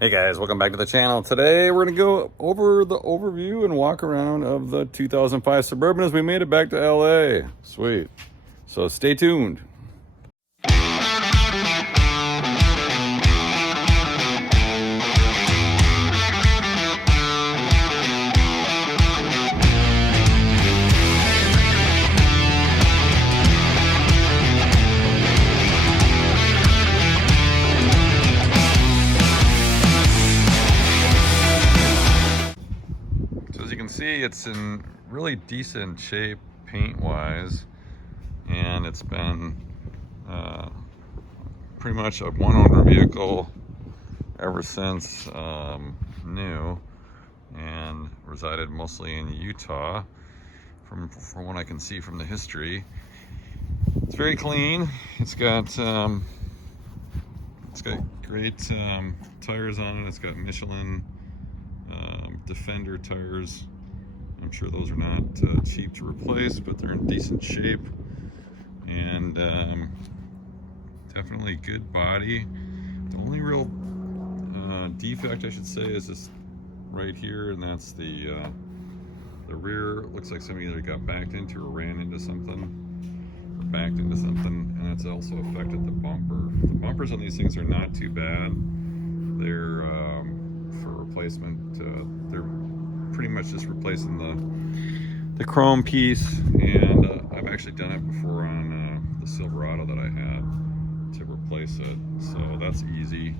Hey guys, welcome back to the channel. Today we're going to go over the overview and walk around of the 2005 Suburban as we made it back to LA. Sweet. So stay tuned. See, it's in really decent shape paint wise, and it's been pretty much a one-owner vehicle ever since new, and resided mostly in Utah from what I can see from the history. It's very clean. It's got great tires on it. It's got Michelin Defender tires. I'm sure those are not cheap to replace, but they're in decent shape, and definitely good body. The only real defect, I should say, is this right here, and that's the rear. It looks like somebody either got backed into or ran into something, or backed into something, and that's also affected the bumper. The bumpers on these things are not too bad. They're for replacement. They're pretty much just replacing the chrome piece, and I've actually done it before on the Silverado that I had to replace it, so that's easy.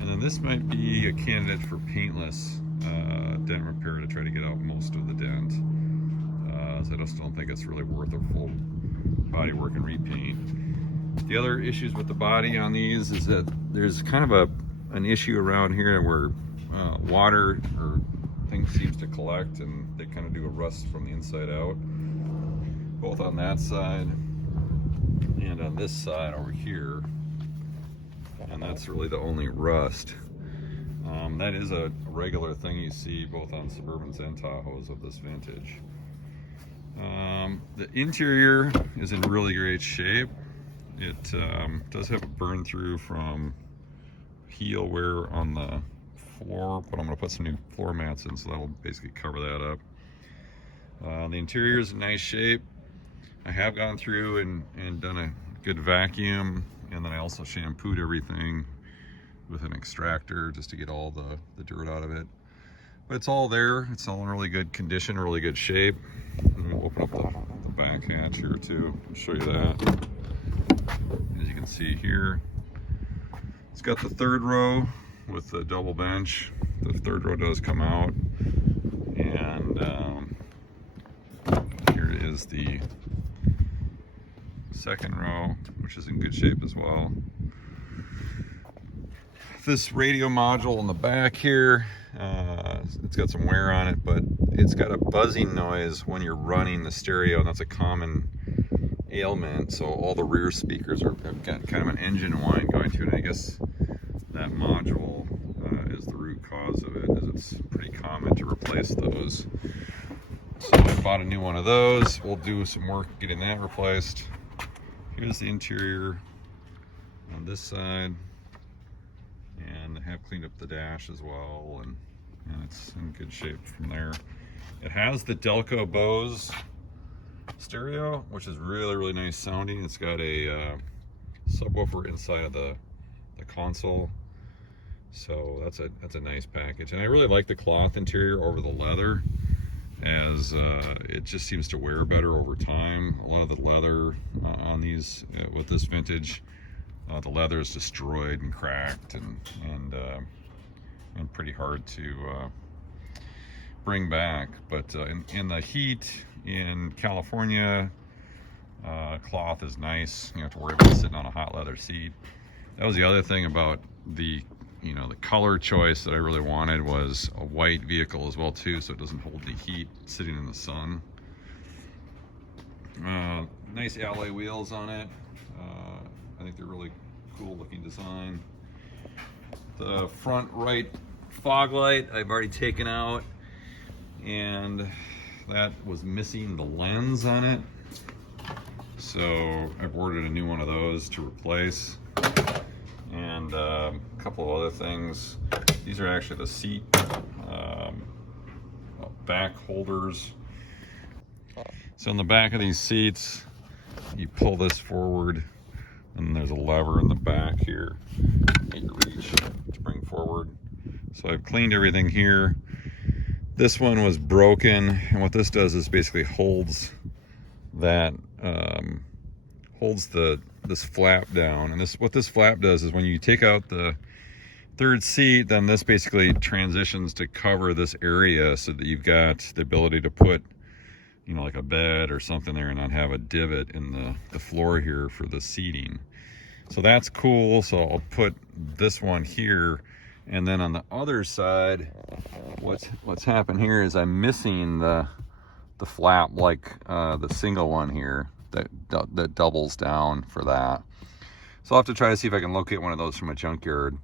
And then this might be a candidate for paintless dent repair to try to get out most of the dent. So I just don't think it's really worth a full body work and repaint. The other issues with the body on these is that there's kind of an issue around here where water or things seems to collect, and they kind of do a rust from the inside out, both on that side and on this side over here, and that's really the only rust. That is a regular thing you see both on Suburbans and Tahoes of this vintage. The interior is in really great shape. It does have a burn through from heel wear on the floor, but I'm going to put some new floor mats in, so that'll basically cover that up. The interior is in nice shape. I have gone through and done a good vacuum, and then I also shampooed everything with an extractor just to get all the dirt out of it. But it's all there. It's all in really good condition, really good shape. And we'll open up the back hatch here too and show you that. As you can see here, it's got the third row with the double bench. The third row does come out, and here is the second row, which is in good shape as well. This radio module in the back here, it's got some wear on it, but it's got a buzzing noise when you're running the stereo, and that's a common ailment. So all the rear speakers have got kind of an engine whine going through it, and I guess that module is the root cause of it, as it's pretty common to replace those. So I bought a new one of those. We'll do some work getting that replaced. Here's the interior on this side, and I have cleaned up the dash as well, and it's in good shape from there. It has the Delco Bose stereo, which is really nice sounding. It's got a subwoofer inside of the console, so that's a nice package. And I really like the cloth interior over the leather, as it just seems to wear better over time. A lot of the leather on these with this vintage, the leather is destroyed and cracked and pretty hard to bring back. But in the heat in California, cloth is nice. You don't have to worry about sitting on a hot leather seat. That was the other thing about the color choice that I really wanted, was a white vehicle as well too, so it doesn't hold the heat sitting in the sun. Nice alloy wheels on it. I think they're really cool looking design. The front right fog light I've already taken out, and that was missing the lens on it, so I've ordered a new one of those to replace. and a couple of other things. These are actually the seat back holders. So in the back of these seats, you pull this forward, and there's a lever in the back here that you reach to bring forward. So I've cleaned everything here. This one was broken, and what this does is basically holds that this flap down. And what this flap does is when you take out the third seat, then this basically transitions to cover this area so that you've got the ability to put, you know, like a bed or something there and not have a divot in the floor here for the seating. So that's cool. So I'll put this one here, and then on the other side, what's happened here is I'm missing the flap, like the single one here that doubles down for that. So I'll have to try to see if I can locate one of those from a junkyard.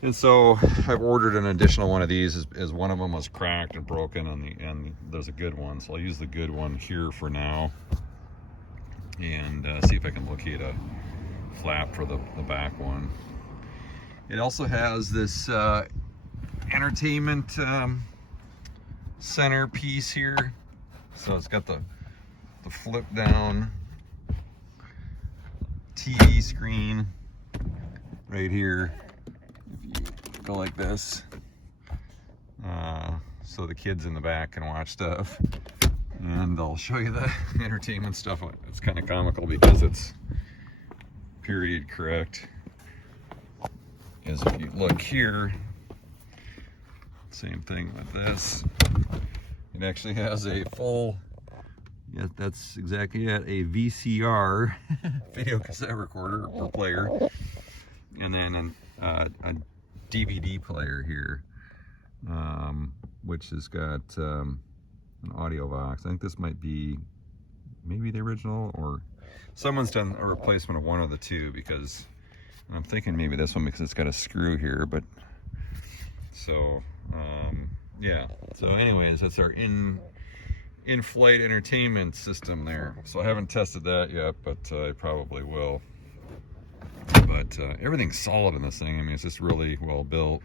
And so I've ordered an additional one of these, as one of them was cracked and broken, and there's a good one. So I'll use the good one here for now, and see if I can locate a flap for the back one. It also has this entertainment center piece here. So it's got the flip down TV screen right here. If you go like this, so the kids in the back can watch stuff, and I'll show you the entertainment stuff. It's kind of comical because it's period correct. Is if you look here, same thing with this. It actually has a full, yeah, that's exactly it, a VCR video cassette recorder or player, and then a DVD player here, which has got an audio box. I think this might be maybe the original, or someone's done a replacement of one of the two, because I'm thinking maybe this one because it's got a screw here. But so yeah, so anyways, that's our in-flight entertainment system there. So I haven't tested that yet, but I probably will. But everything's solid in this thing. I mean, it's just really well built.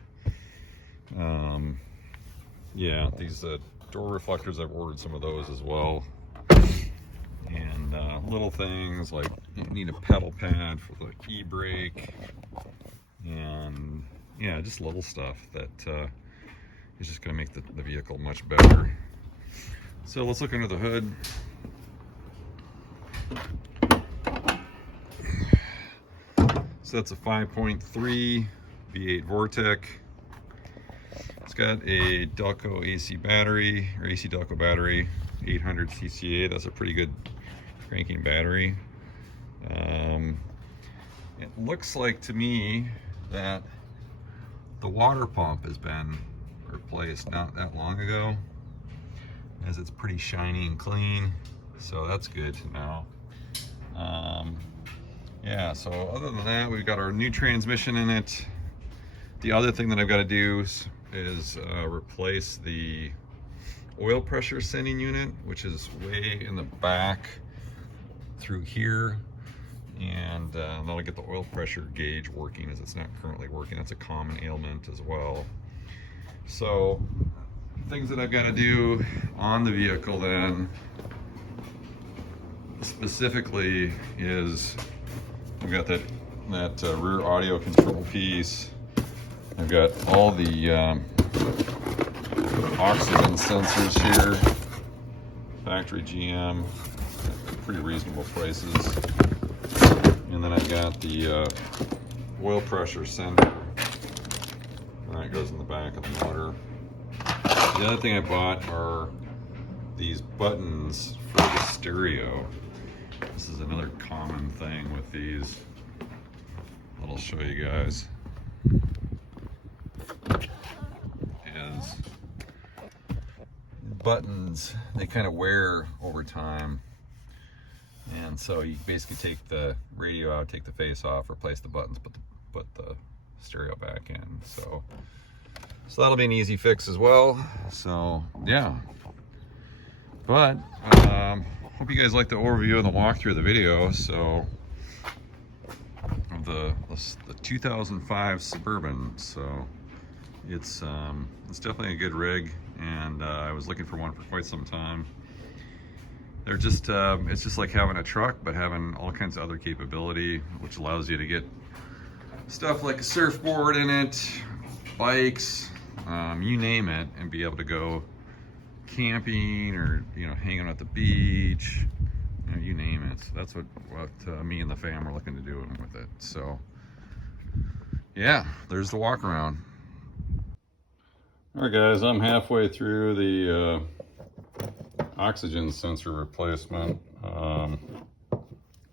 Yeah, these door reflectors, I've ordered some of those as well. And little things like you need a pedal pad for the e-brake, and yeah, just little stuff that is just going to make the vehicle much better. So let's look under the hood. So that's a 5.3 V8 Vortec. It's got a Delco AC battery, or AC Delco battery, 800 CCA. That's a pretty good cranking battery. It looks like to me that the water pump has been replaced not that long ago, as it's pretty shiny and clean, so that's good to know. Yeah, so other than that, we've got our new transmission in it. The other thing that I've got to do is replace the oil pressure sending unit, which is way in the back through here, and that'll get the oil pressure gauge working, as it's not currently working. That's a common ailment as well. So things that I've got to do on the vehicle then specifically is I've got that rear audio control piece. I've got all the oxygen sensors here, factory GM, pretty reasonable prices. And then I've got the oil pressure sensor, and that goes in the back of the motor. The other thing I bought are these buttons for the stereo. This is another common thing with these that I'll show you guys. Is buttons, they kind of wear over time, and so you basically take the radio out, take the face off, replace the buttons, put the stereo back in. So that'll be an easy fix as well. So yeah, but hope you guys like the overview and the walkthrough of the video. So have the 2005 Suburban, so it's definitely a good rig, and I was looking for one for quite some time. They're just it's just like having a truck, but having all kinds of other capability, which allows you to get stuff like a surfboard in it, bikes, you name it, and be able to go camping or, you know, hanging at the beach, you know, you name it. So that's what me and the fam are looking to do with it. So yeah, there's the walk around. All right guys, I'm halfway through the oxygen sensor replacement. So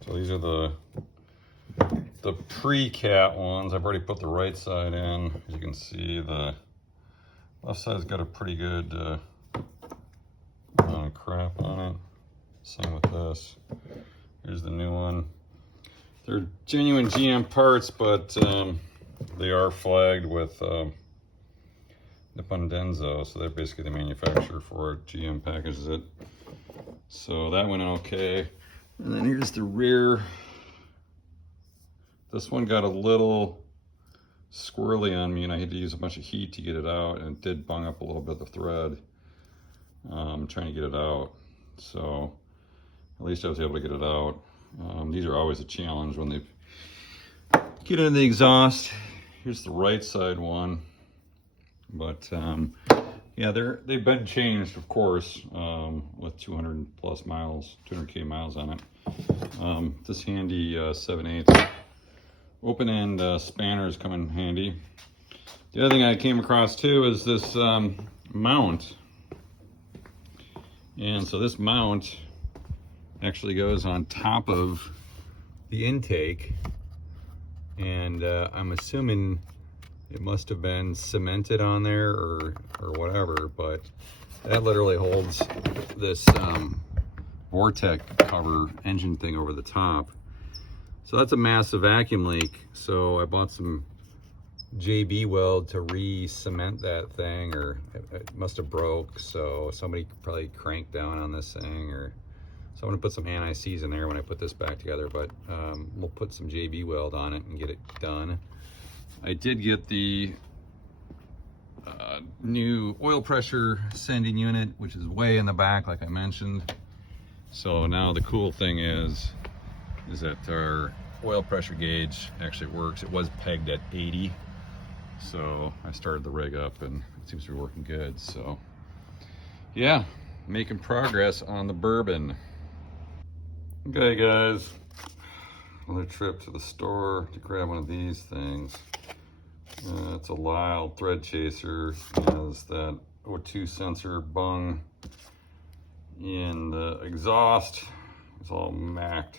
these are the pre-cat ones. I've already put the right side in. As you can see, the left side's got a pretty good amount of crap on it. Same with this. Here's the new one. They're genuine GM parts, but they are flagged with Nippon Denso, so they're basically the manufacturer for it. GM packages it. So that went okay. And then here's the rear. This one got a little squirrely on me, and I had to use a bunch of heat to get it out, and it did bung up a little bit of the thread. Trying to get it out, so at least I was able to get it out. These are always a challenge when they get into the exhaust. Here's the right side one, but yeah, they've been changed, of course, with 200 plus miles, 200K miles on it. This handy 7/8 open end spanners come in handy. The other thing I came across too is this mount. And so this mount actually goes on top of the intake, and I'm assuming it must have been cemented on there or whatever, but that literally holds this Vortec cover engine thing over the top. So that's a massive vacuum leak. So I bought some JB Weld to re-cement that thing, or it must have broke, so somebody probably cranked down on this thing, or so I'm gonna put some anti-seize in there when I put this back together, but we'll put some JB Weld on it and get it done. I did get the new oil pressure sending unit, which is way in the back, like I mentioned. So now the cool thing is that our oil pressure gauge actually works. It was pegged at 80. So I started the rig up and it seems to be working good. So yeah, making progress on the Bourbon. Okay guys, another trip to the store to grab one of these things. It's a Lyle thread chaser. It has that O2 sensor bung in the exhaust. It's all macked.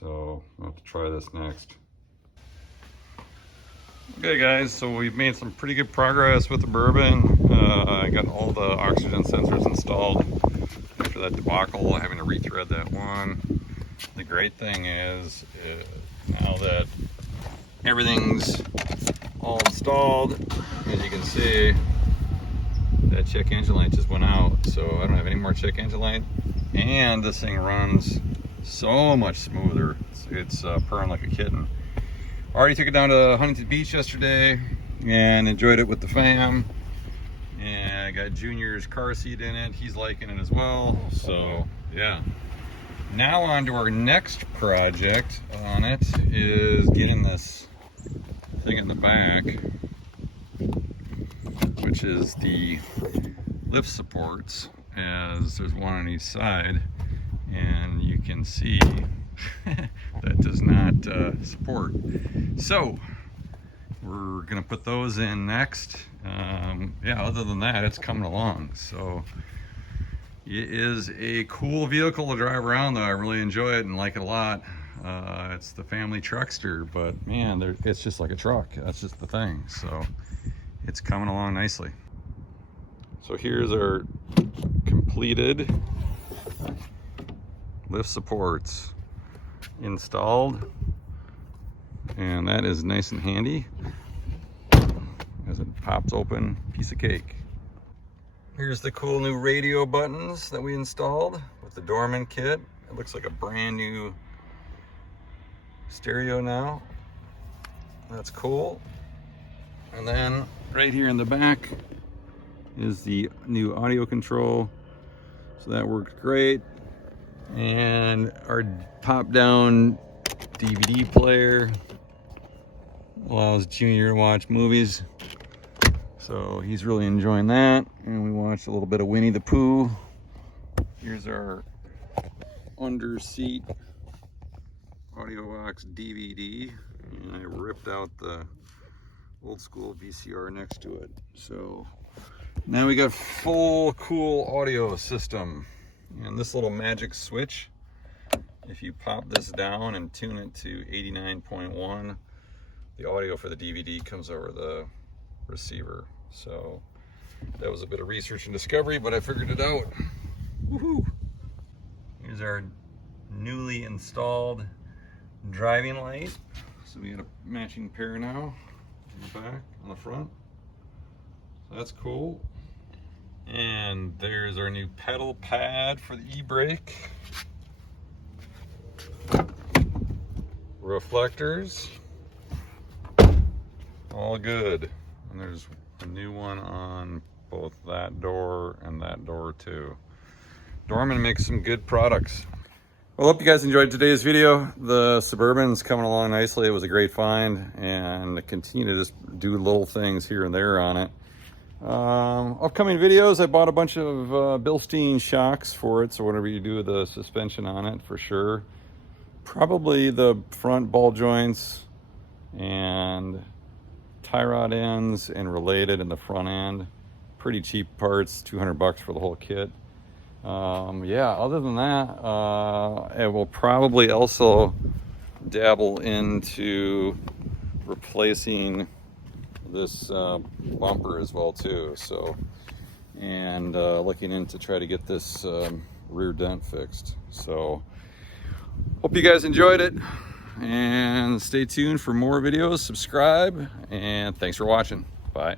So I'll have to try this next. Okay guys, so we've made some pretty good progress with the Bourbon. I got all the oxygen sensors installed after that debacle, having to rethread that one. The great thing is, now that everything's all installed, as you can see, that check engine light just went out, so I don't have any more check engine light, and this thing runs so much smoother. It's purring like a kitten. Already took it down to Huntington Beach yesterday and enjoyed it with the fam. And I got Junior's car seat in it. He's liking it as well. So yeah. Now on to our next project on it is getting this thing in the back, which is the lift supports, as there's one on each side, and you can see that does not support. So we're gonna put those in next. Yeah, other than that, it's coming along. So it is a cool vehicle to drive around though. I really enjoy it and like it a lot. It's the family truckster, but man, it's just like a truck. That's just the thing. So it's coming along nicely. So here's our completed lift supports installed, and that is nice and handy as it pops open. Piece of cake. Here's the cool new radio buttons that we installed with the Dorman kit. It looks like a brand new stereo now. That's cool. And then right here in the back is the new audio control. So that worked great. And our pop down DVD player allows Junior to watch movies. So he's really enjoying that. And we watched a little bit of Winnie the Pooh. Here's our under seat audio box DVD. And I ripped out the old school VCR next to it. So now we got full cool audio system. And this little magic switch, if you pop this down and tune it to 89.1, the audio for the DVD comes over the receiver. So that was a bit of research and discovery, but I figured it out. Woohoo! Here's our newly installed driving light. So we got a matching pair now on the back, on the front. So that's cool. And there's our new pedal pad for the e-brake. Reflectors. All good. And there's a new one on both that door and that door too. Dorman makes some good products. Well, hope you guys enjoyed today's video. The Suburban's coming along nicely. It was a great find, and continue to just do little things here and there on it. Upcoming videos, I bought a bunch of Bilstein shocks for it, so whatever you do with the suspension on it, for sure. Probably the front ball joints and tie rod ends and related in the front end. Pretty cheap parts, 200 bucks for the whole kit. Yeah, other than that, I will probably also dabble into replacing this bumper as well too. So, and looking into try to get this rear dent fixed. So, hope you guys enjoyed it, and stay tuned for more videos. Subscribe, and thanks for watching. Bye.